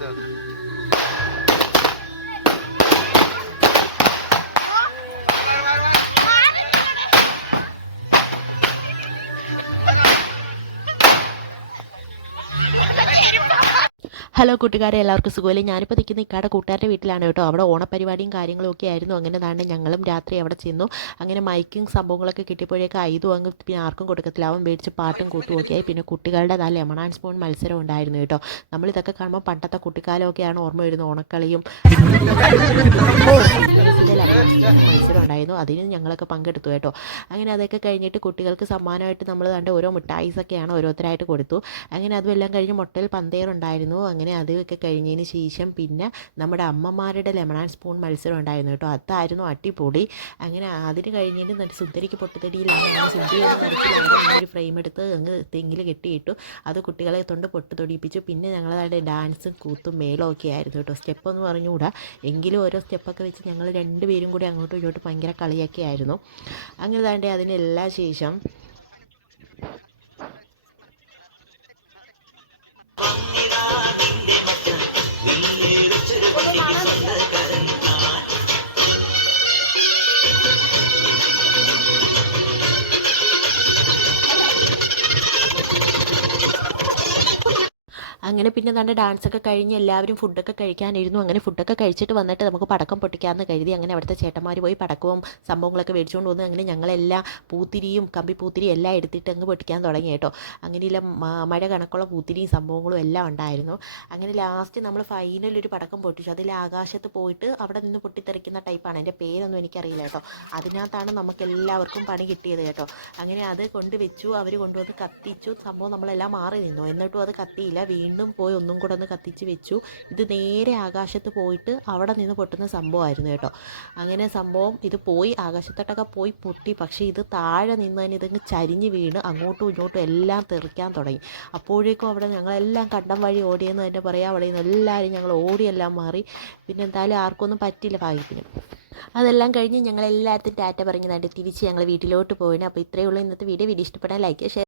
എടുത്തോ ഹലോ കൂട്ടുകാരെ എല്ലാവർക്കും സുഖമല്ലേ? ഞാനിപ്പോൾ നിൽക്കുന്ന ഇക്കാടെ കൂട്ടുകാരുടെ വീട്ടിലാണ് കേട്ടോ. അവിടെ ഓണപരിപാടിയും കാര്യങ്ങളും ഒക്കെ ആയിരുന്നു. അങ്ങനെ താണ്ട് ഞങ്ങളും രാത്രി അവിടെ ചെന്നു. അങ്ങനെ മൈക്കും സംഭവങ്ങളൊക്കെ കിട്ടിയപ്പോഴേക്കും ഐതും അങ്ങ് പിന്നെ ആർക്കും കൊടുക്കത്തില്ല. അവൻ മേടിച്ച് പാട്ടും കൂട്ടും ഒക്കെ ആയി. പിന്നെ കുട്ടികളുടെ ആ ലെമൺ ആൻഡ് സ്പൂൺ മത്സരം ഉണ്ടായിരുന്നു കേട്ടോ. നമ്മളിതൊക്കെ കാണുമ്പോൾ പണ്ടത്തെ കുട്ടിക്കാലമൊക്കെയാണ് ഓർമ്മ വരുന്നത്. ഓണക്കളിയും മത്സരം ഉണ്ടായിരുന്നു. അതിന് ഞങ്ങളൊക്കെ പങ്കെടുത്തു കേട്ടോ. അങ്ങനെ അതൊക്കെ കഴിഞ്ഞിട്ട് കുട്ടികൾക്ക് സമ്മാനമായിട്ട് നമ്മൾ കണ്ട് ഓരോ മിഠായിസൊക്കെയാണ് ഓരോരുത്തരായിട്ട് കൊടുത്തു. അങ്ങനെ അതുമെല്ലാം കഴിഞ്ഞ് മുട്ടയിൽ പന്തേറുണ്ടായിരുന്നു അങ്ങനെ അതൊക്കെ കഴിഞ്ഞതിന് ശേഷം പിന്നെ നമ്മുടെ അമ്മമാരുടെ ലെമൺ ആൻഡ് സ്പൂൺ മത്സരം ഉണ്ടായിരുന്നു കേട്ടോ. അതായിരുന്നു അടിപൊളി. അങ്ങനെ അതിന് കഴിഞ്ഞിട്ട് നല്ല സുന്ദരിക്ക് പൊട്ടുതടിയിലാണ്. അങ്ങനെ സുന്ദരി നടത്തിലാണ് ഒരു ഫ്രെയിം എടുത്ത് അങ്ങ് തെങ്ങിൽ കെട്ടിയിട്ടു. അത് കുട്ടികളെ തൊണ്ട് പൊട്ട് തൊടിയിപ്പിച്ചു പിന്നെ ഞങ്ങളവിടെ ഡാൻസും കൂത്തും മേളവും ഒക്കെ ആയിരുന്നു കേട്ടോ. സ്റ്റെപ്പ് എന്ന് പറഞ്ഞുകൂടാ. എങ്കിലും ഓരോ സ്റ്റെപ്പൊക്കെ വെച്ച് ഞങ്ങൾ രണ്ടുപേരും കൂടി അങ്ങോട്ടും ഇങ്ങോട്ടും ഭയങ്കര കളിയൊക്കെ ആയിരുന്നു. അങ്ങനെ താണ്ടേ അതിനെല്ലാം ശേഷം അങ്ങനെ പിന്നെ തന്റെ ഡാൻസൊക്കെ കഴിഞ്ഞ് എല്ലാവരും ഫുഡൊക്കെ കഴിക്കാനിരുന്നു. അങ്ങനെ ഫുഡൊക്കെ കഴിച്ചിട്ട് വന്നിട്ട് നമുക്ക് പടക്കം പൊട്ടിക്കാമെന്ന് കരുതി അങ്ങനെ അവിടുത്തെ ചേട്ടന്മാർ പോയി പടക്കവും സംഭവങ്ങളൊക്കെ മേടിച്ചുകൊണ്ട് വന്നു അങ്ങനെ ഞങ്ങളെല്ലാം പൂത്തിരിയും കമ്പി പൂത്തിരിയും എല്ലാം എടുത്തിട്ട് അങ്ങ് പൊട്ടിക്കാൻ തുടങ്ങി കേട്ടോ. അങ്ങനെയുള്ള മഴ കണക്കുള്ള പൂത്തിരിയും സംഭവങ്ങളും എല്ലാം ഉണ്ടായിരുന്നു. അങ്ങനെ ലാസ്റ്റ് നമ്മൾ ഫൈനൽ ഒരു പടക്കം പൊട്ടിച്ചു. അതിൽ ആകാശത്ത് പോയിട്ട് അവിടെ നിന്ന് പൊട്ടിത്തെറിക്കുന്ന ടൈപ്പാണ് എന്റെ പേരൊന്നും എനിക്കറിയില്ല കേട്ടോ. അതിനകത്താണ് നമുക്ക് എല്ലാവർക്കും പണി കിട്ടിയത് കേട്ടോ. അങ്ങനെ അത് കൊണ്ടുവച്ചു അവർ കൊണ്ടുവന്ന് കത്തിച്ചു. സംഭവം നമ്മളെല്ലാം മാറി നിന്നു. എന്നിട്ടും അത് കത്തിയില്ല. വീണ്ടും പോയി ഒന്നും കൂടെ ഒന്ന് കത്തിച്ച് വെച്ചു. ഇത് നേരെ ആകാശത്ത് പോയിട്ട് അവിടെ നിന്ന് പൊട്ടുന്ന സംഭവമായിരുന്നു കേട്ടോ. അങ്ങനെ സംഭവം ഇത് പോയി ആകാശത്തോട്ടൊക്കെ പോയി പൊട്ടി. പക്ഷേ ഇത് താഴെ നിന്നതിന് ഇതങ്ങ് ചരിഞ്ഞ് വീണ് അങ്ങോട്ടും ഇങ്ങോട്ടും എല്ലാം തെറിക്കാൻ തുടങ്ങി. അപ്പോഴേക്കും അവിടെ ഞങ്ങളെല്ലാം കണ്ടം വഴി ഓടിയെന്ന് തന്നെ പറയാം. അവിടെ നിന്ന് എല്ലാവരും ഞങ്ങൾ ഓടിയെല്ലാം മാറി. പിന്നെ എന്തായാലും ആർക്കൊന്നും പറ്റില്ല ഭാഗ്യത്തിന്. അതെല്ലാം കഴിഞ്ഞ് ഞങ്ങൾ എല്ലായിടത്തും ടാറ്റ പറഞ്ഞതായിട്ട് തിരിച്ച് ഞങ്ങൾ വീട്ടിലോട്ട് പോയിന്. അപ്പോൾ ഇത്രയേ ഉള്ളൂ. ഇന്നത്തെ വീഡിയോ. വീഡിയോ ഇഷ്ടപ്പെട്ടാൽ ലൈക്ക് ഷെയർ